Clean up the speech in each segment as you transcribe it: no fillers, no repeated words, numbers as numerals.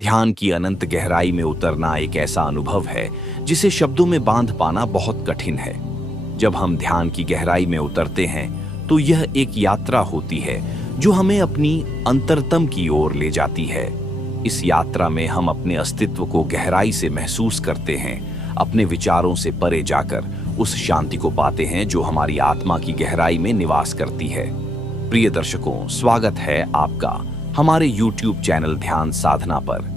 ध्यान की अनंत गहराई में उतरना एक ऐसा अनुभव है जिसे शब्दों में बांध पाना बहुत कठिन है। जब हम ध्यान की गहराई में उतरते हैं तो यह एक यात्रा होती है जो हमें अपनी अंतरतम की ओर ले जाती है। इस यात्रा में हम अपने अस्तित्व को गहराई से महसूस करते हैं, अपने विचारों से परे जाकर उस शांति को पाते हैं जो हमारी आत्मा की गहराई में निवास करती है। प्रिय दर्शकों, स्वागत है आपका हमारे YouTube चैनल ध्यान साधना पर।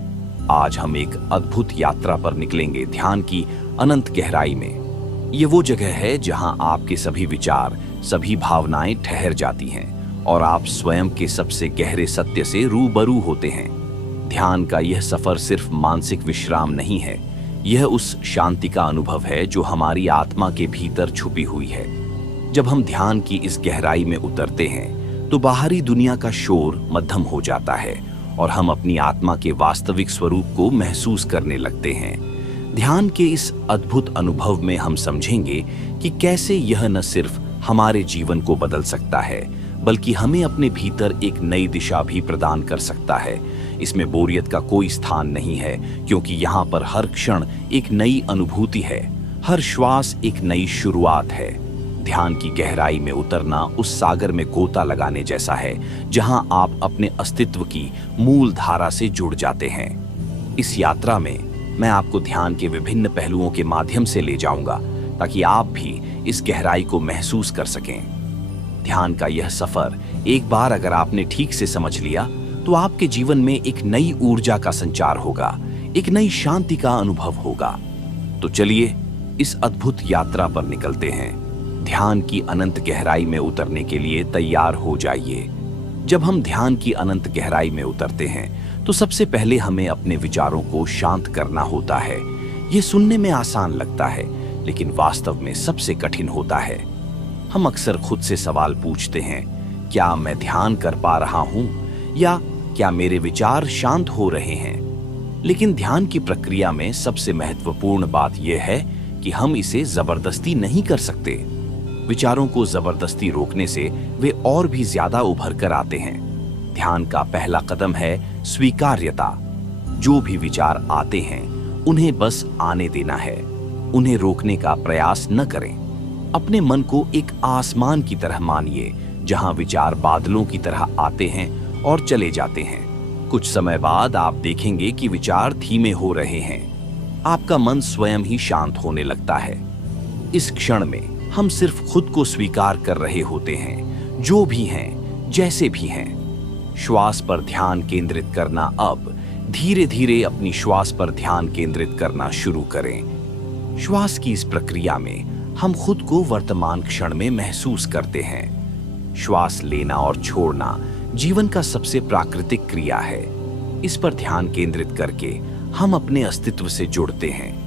आज हम एक अद्भुत यात्रा पर निकलेंगे ध्यान की अनंत गहराई में। ये वो जगह है जहां आपके सभी विचार, सभी भावनाएं ठहर जाती हैं और आप स्वयं के सबसे गहरे सत्य से रूबरू होते हैं। ध्यान का यह सफर सिर्फ मानसिक विश्राम नहीं है, यह उस शांति का अनुभव है जो हमारी आत्मा के भीतर छुपी हुई है। जब हम ध्यान की इस गहराई में उतरते हैं तो बाहरी दुनिया का शोर मद्धम हो जाता है और हम अपनी आत्मा के वास्तविक स्वरूप को महसूस करने लगते हैं। ध्यान के इस अद्भुत अनुभव में हम समझेंगे कि कैसे यह न सिर्फ हमारे जीवन को बदल सकता है, बल्कि हमें अपने भीतर एक नई दिशा भी प्रदान कर सकता है। इसमें बोरियत का कोई स्थान नहीं है, क्योंकि यहाँ पर हर क्षण एक नई अनुभूति है, हर श्वास एक नई शुरुआत है। ध्यान की गहराई में उतरना उस सागर में गोता लगाने जैसा है जहां आप अपने अस्तित्व की मूल धारा से जुड़ जाते हैं। इस यात्रा में मैं आपको ध्यान के विभिन्न पहलुओं के माध्यम से ले जाऊंगा ताकि आप भी इस गहराई को महसूस कर सकें। ध्यान का यह सफर एक बार अगर आपने ठीक से समझ लिया तो आपके जीवन में एक नई ऊर्जा का संचार होगा, एक नई शांति का अनुभव होगा। तो चलिए इस अद्भुत यात्रा पर निकलते हैं। ध्यान की अनंत गहराई में उतरने के लिए तैयार हो जाइए। जब हम ध्यान की अनंत गहराई में उतरते हैं तो सबसे पहले हमें अपने विचारों को शांत करना होता है। ये सुनने में आसान लगता है, लेकिन वास्तव में सबसे कठिन होता है। हम अक्सर खुद से सवाल पूछते हैं, क्या मैं ध्यान कर पा रहा हूं या क्या मेरे विचार शांत हो रहे हैं? लेकिन ध्यान की प्रक्रिया में सबसे महत्वपूर्ण बात यह है कि हम इसे जबरदस्ती नहीं कर सकते। विचारों को जबरदस्ती रोकने से वे और भी ज्यादा उभर कर आते हैं। ध्यान का पहला कदम है स्वीकार्यता। जो भी विचार आते हैं उन्हें बस आने देना है, उन्हें रोकने का प्रयास न करें। अपने मन को एक आसमान की तरह मानिए जहां विचार बादलों की तरह आते हैं और चले जाते हैं। कुछ समय बाद आप देखेंगे कि विचार धीमे हो रहे हैं, आपका मन स्वयं ही शांत होने लगता है। इस क्षण में हम सिर्फ खुद को स्वीकार कर रहे होते हैं, जो भी हैं, जैसे भी हैं। श्वास पर ध्यान केंद्रित करना। अब धीरे धीरे अपनी श्वास पर ध्यान केंद्रित करना शुरू करें। श्वास की इस प्रक्रिया में हम खुद को वर्तमान क्षण में महसूस करते हैं। श्वास लेना और छोड़ना जीवन का सबसे प्राकृतिक क्रिया है। इस पर ध्यान केंद्रित करके हम अपने अस्तित्व से जुड़ते हैं।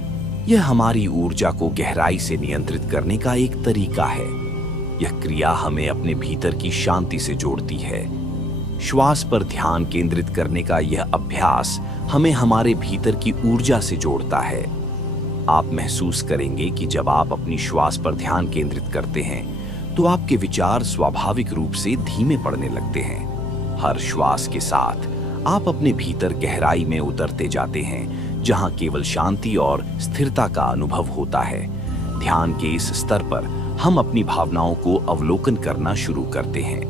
यह हमारी ऊर्जा को गहराई से नियंत्रित करने का एक तरीका है। यह क्रिया हमें अपने भीतर की शांति से जोड़ती है। श्वास पर ध्यान केंद्रित करने का यह अभ्यास हमें हमारे भीतर की ऊर्जा से जोड़ता है। आप महसूस करेंगे कि जब आप अपनी श्वास पर ध्यान केंद्रित करते हैं तो आपके विचार स्वाभाविक रूप से धीमे पड़ने लगते हैं। हर श्वास के साथ आप अपने भीतर गहराई में उतरते जाते हैं, जहां केवल शांति और स्थिरता का अनुभव होता है। ध्यान के इस स्तर पर हम अपनी भावनाओं को अवलोकन करना शुरू करते हैं।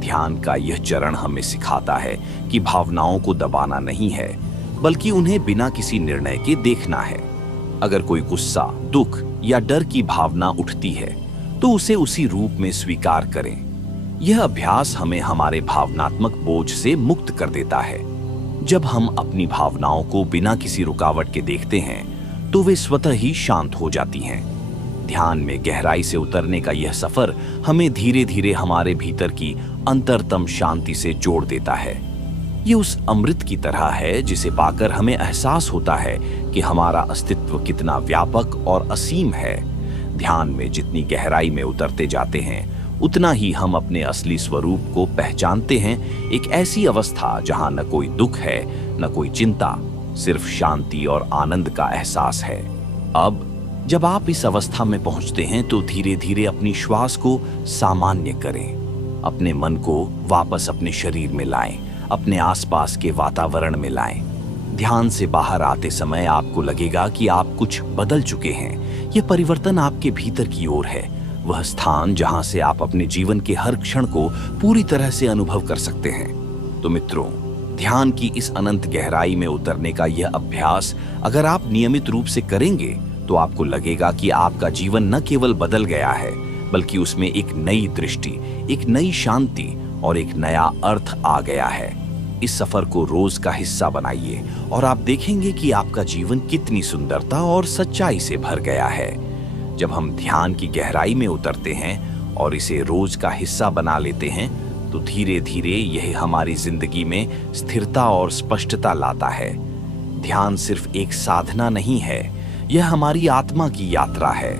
ध्यान का यह चरण हमें सिखाता है कि भावनाओं को दबाना नहीं है, बल्कि उन्हें बिना किसी निर्णय के देखना है। अगर कोई गुस्सा, दुख या डर की भावना उठती है तो उसे उसी रूप में स्वीकार करें। यह अभ्यास हमें हमारे भावनात्मक बोझ से मुक्त कर देता है। जब हम अपनी भावनाओं को बिना किसी रुकावट के देखते हैं तो वे स्वतः ही शांत हो जाती हैं। ध्यान में गहराई से उतरने का यह सफर हमें धीरे धीरे हमारे भीतर की अंतरतम शांति से जोड़ देता है। ये उस अमृत की तरह है जिसे पाकर हमें एहसास होता है कि हमारा अस्तित्व कितना व्यापक और असीम है। ध्यान में जितनी गहराई में उतरते जाते हैं उतना ही हम अपने असली स्वरूप को पहचानते हैं। एक ऐसी अवस्था जहां न कोई दुख है, न कोई चिंता, सिर्फ शांति और आनंद का एहसास है। अब जब आप इस अवस्था में पहुंचते हैं तो धीरे धीरे अपनी श्वास को सामान्य करें। अपने मन को वापस अपने शरीर में लाएं, अपने आसपास के वातावरण में लाएं। ध्यान से बाहर आते समय आपको लगेगा कि आप कुछ बदल चुके हैं। यह परिवर्तन आपके भीतर की ओर है, वह स्थान जहां से आप अपने जीवन के हर क्षण को पूरी तरह से अनुभव कर सकते हैं। तो मित्रों, ध्यान की इस अनंत गहराई में उतरने का यह अभ्यास अगर आप नियमित रूप से करेंगे तो आपको लगेगा कि आपका जीवन न केवल बदल गया है, बल्कि उसमें एक नई दृष्टि, एक नई शांति और एक नया अर्थ आ गया है। इस सफर को रोज का हिस्सा बनाइए और आप देखेंगे कि आपका जीवन कितनी सुंदरता और सच्चाई से भर गया है। जब हम ध्यान की गहराई में उतरते हैं और इसे रोज का हिस्सा बना लेते हैं तो धीरे धीरे यह हमारी जिंदगी में स्थिरता और स्पष्टता लाता है। ध्यान सिर्फ एक साधना नहीं है, यह हमारी आत्मा की यात्रा है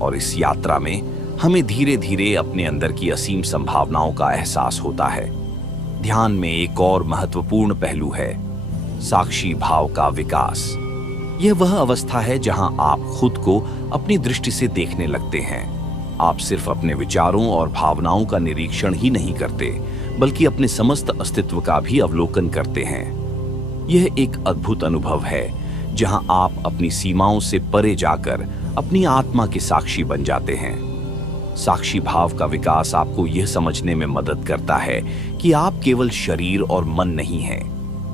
और इस यात्रा में हमें धीरे धीरे अपने अंदर की असीम संभावनाओं का एहसास होता है। ध्यान में एक और महत्वपूर्ण पहलू है साक्षी भाव का विकास। यह वह अवस्था है जहां आप खुद को अपनी दृष्टि से देखने लगते हैं। आप सिर्फ अपने विचारों और भावनाओं का निरीक्षण ही नहीं करते, बल्कि अपने समस्त अस्तित्व का भी अवलोकन करते हैं। यह एक अद्भुत अनुभव है जहां आप अपनी सीमाओं से परे जाकर अपनी आत्मा के साक्षी बन जाते हैं। साक्षी भाव का विकास आपको यह समझने में मदद करता है कि आप केवल शरीर और मन नहीं हैं,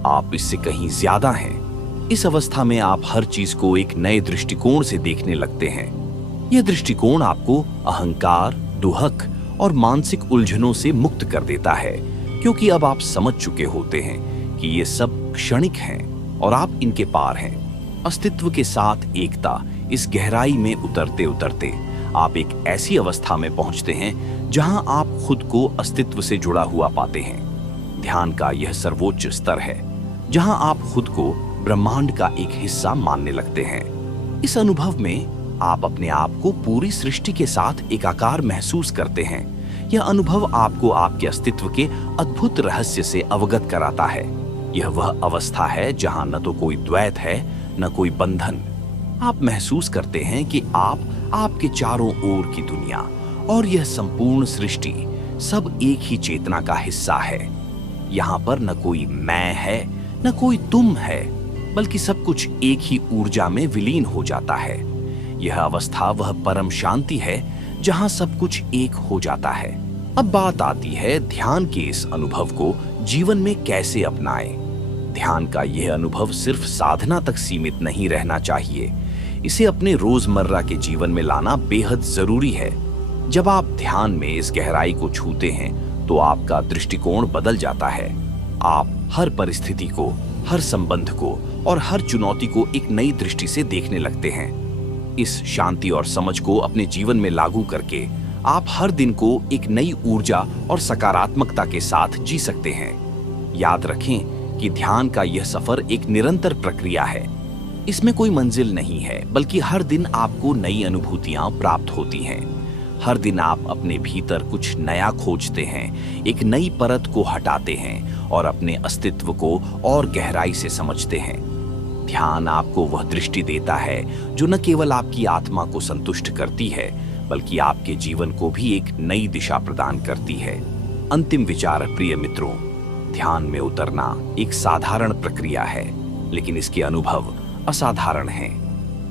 आप इससे कहीं ज्यादा हैं। इस अवस्था में आप हर चीज को एक नए दृष्टिकोण से देखने लगते हैं। यह दृष्टिकोण आपको अहंकार, दुहक और मानसिक उलझनों से मुक्त कर देता है, क्योंकि अब आप समझ चुके होते हैं कि ये सब क्षणिक हैं और आप इनके पार हैं। अस्तित्व के साथ एकता। इस गहराई में उतरते उतरते आप एक ऐसी अवस्था में पहुंचते हैं जहां आप खुद को अस्तित्व से जुड़ा हुआ पाते हैं। ध्यान का यह सर्वोच्च स्तर है जहां आप खुद को ब्रह्मांड का एक हिस्सा मानने लगते हैं। इस अनुभव में आप अपने आप को पूरी सृष्टि के साथ एकाकार महसूस करते हैं। यह अनुभव आपको आपके अस्तित्व के अद्भुत रहस्य से अवगत कराता है। यह वह अवस्था है जहां न तो कोई द्वैत है, न कोई बंधन। आप महसूस करते हैं कि आपके चारों ओर की दुनिया और यह संपूर्ण सृष्टि सब एक ही चेतना का हिस्सा है। यहाँ पर न कोई मैं है, न कोई तुम है, बल्कि सब कुछ एक ही ऊर्जा में विलीन हो जाता है। यह अवस्था वह परम शांति है जहां सब कुछ एक हो जाता है। अब बात आती है ध्यान के इस अनुभव को जीवन में कैसे अपनाएं। ध्यान का यह अनुभव सिर्फ साधना तक सीमित नहीं रहना चाहिए, इसे अपने रोजमर्रा के जीवन में लाना बेहद जरूरी है। जब आप ध्यान में इस गहराई को छूते हैं तो आपका दृष्टिकोण बदल जाता है। आप हर परिस्थिति को, हर संबंध को और हर चुनौती को एक नई दृष्टि से देखने लगते हैं। इस शांति और समझ को अपने जीवन में लागू करके आप हर दिन को एक नई ऊर्जा और सकारात्मकता के साथ जी सकते हैं। याद रखें कि ध्यान का यह सफर एक निरंतर प्रक्रिया है। इसमें कोई मंजिल नहीं है, बल्कि हर दिन आपको नई अनुभूतियां प्राप्त होती हैं। हर दिन आप अपने भीतर कुछ नया खोजते हैं, एक नई परत को हटाते हैं और अपने अस्तित्व को और गहराई से समझते हैं। ध्यान आपको वह दृष्टि देता है जो न केवल आपकी आत्मा को संतुष्ट करती है, बल्कि आपके जीवन को भी एक नई दिशा प्रदान करती है। अंतिम विचार प्रिय मित्रों, ध्यान में उतरना एक साधारण प्रक्रिया है, लेकिन इसके अनुभव असाधारण है।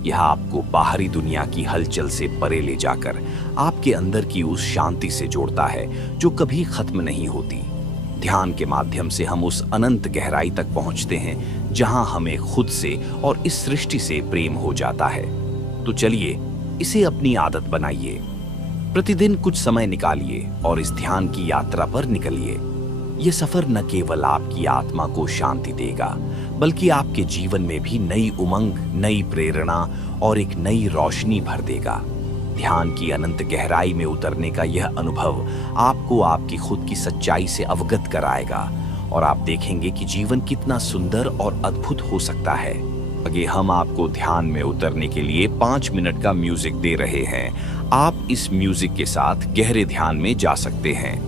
यह आपको बाहरी दुनिया की हलचल से परे ले जाकर आपके अंदर की उस शांति से जोड़ता है जो कभी खत्म नहीं होती। ध्यान के माध्यम से हम उस अनंत गहराई तक पहुंचते हैं जहां हमें खुद से और इस सृष्टि से प्रेम हो जाता है। तो चलिए इसे अपनी आदत बनाइए। प्रतिदिन कुछ समय निकालिए और इस ध्यान की यात्रा पर निकलिए। यह सफर न केवल आपकी आत्मा को शांति देगा, बल्कि आपके जीवन में भी नई उमंग, नई प्रेरणा और एक नई रोशनी भर देगा। ध्यान की अनंत गहराई में उतरने का यह अनुभव आपको आपकी खुद की सच्चाई से अवगत कराएगा और आप देखेंगे कि जीवन कितना सुंदर और अद्भुत हो सकता है। आगे हम आपको ध्यान में उतरने के लिए 5 मिनट का म्यूजिक दे रहे हैं। आप इस म्यूजिक के साथ गहरे ध्यान में जा सकते हैं।